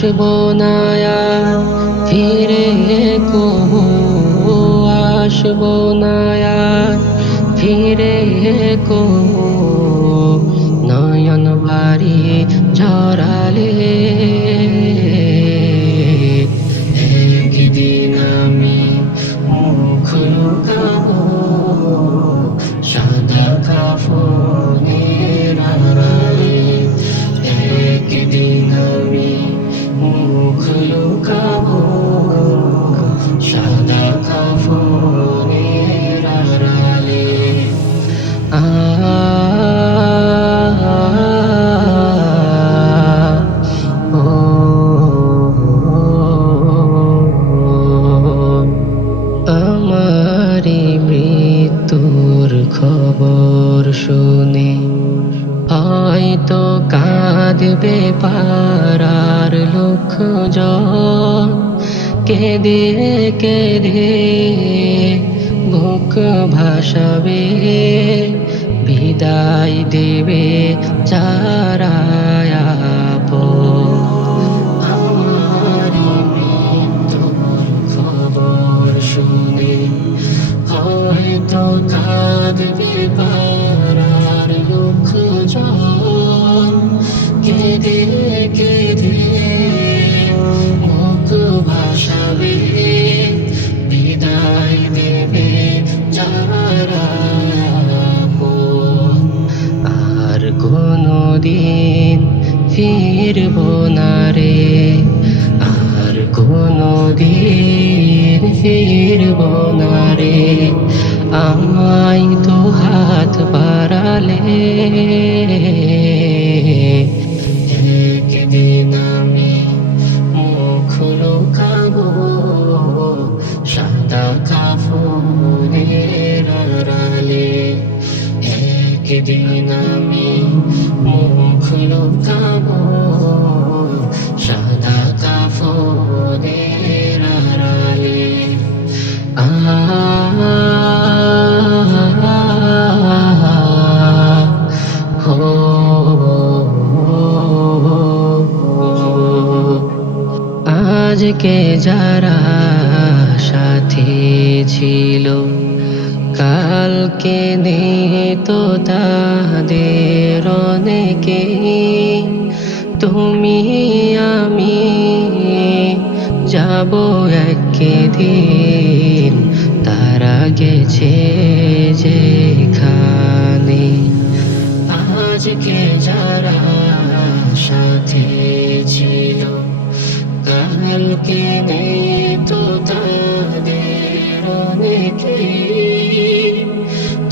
আসবো না আর ফিরে কবু, আসবো না আর ফিরে কবু, নয়ন বাড়ি ঝরালে একদিন আমি মুখ লুকাবো সাদা কাফনের আড়ালে। একদিন আমি মুখ লুকাবো সাদা কাফনের আড়ালে। আ আমারি মৃত্যুর খবর শুনে হয়তো কাঁদবে পাড়ার লোকজন, কেঁদে কেঁদে বুক ভাসাবে, বিদায় দেবে যারা আপন। আমারি মৃত্যুর খবর শুনে হয়তো কাঁদবে পাড়ার লোকজন, কেঁদে কেঁদে মুখ ভাসাবে, বিদায় দেবে যারা আপন। আর কোনদিন ফিরবো না রে, আর কোনদিন ফিরবো না রে, আমায় তো হাত বাড়ালে। একদিন আমি মুখ লুকাবো সাদা কাফনের আড়ালে। একদিন আমি মুখ লুকাবো সাদা কাফনের আড়ালে। আ আজকে যারা সাথী ছিল কালকে নেই তো তাদের অনেকে, তুমি আমি যাব একদিন তারা গেছে যেখানে। আজকে যারা সাথে ছিল কালকে নেই তো তাদের অনেকে,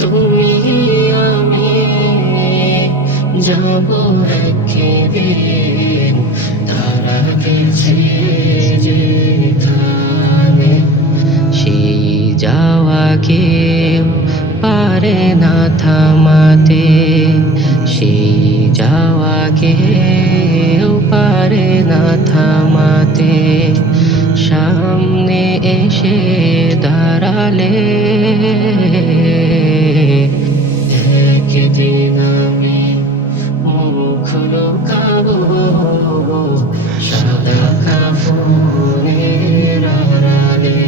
তুমি আমি যাব একদিন তারা গেছে যেখানে। সেই যাওয়া কেউ পারে না থামাতে, সেই যাওয়া কেউ পারে না থামাতে, সামনে এসে দাঁড়ালে। একদিন আমি মুখ লুকাবো সাদা কাফনের আড়ালে।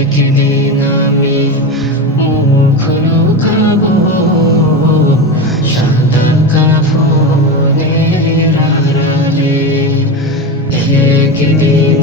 একদিন আমি মুখ লুকাবো সাদা কাফনের আড়ালে। একদিন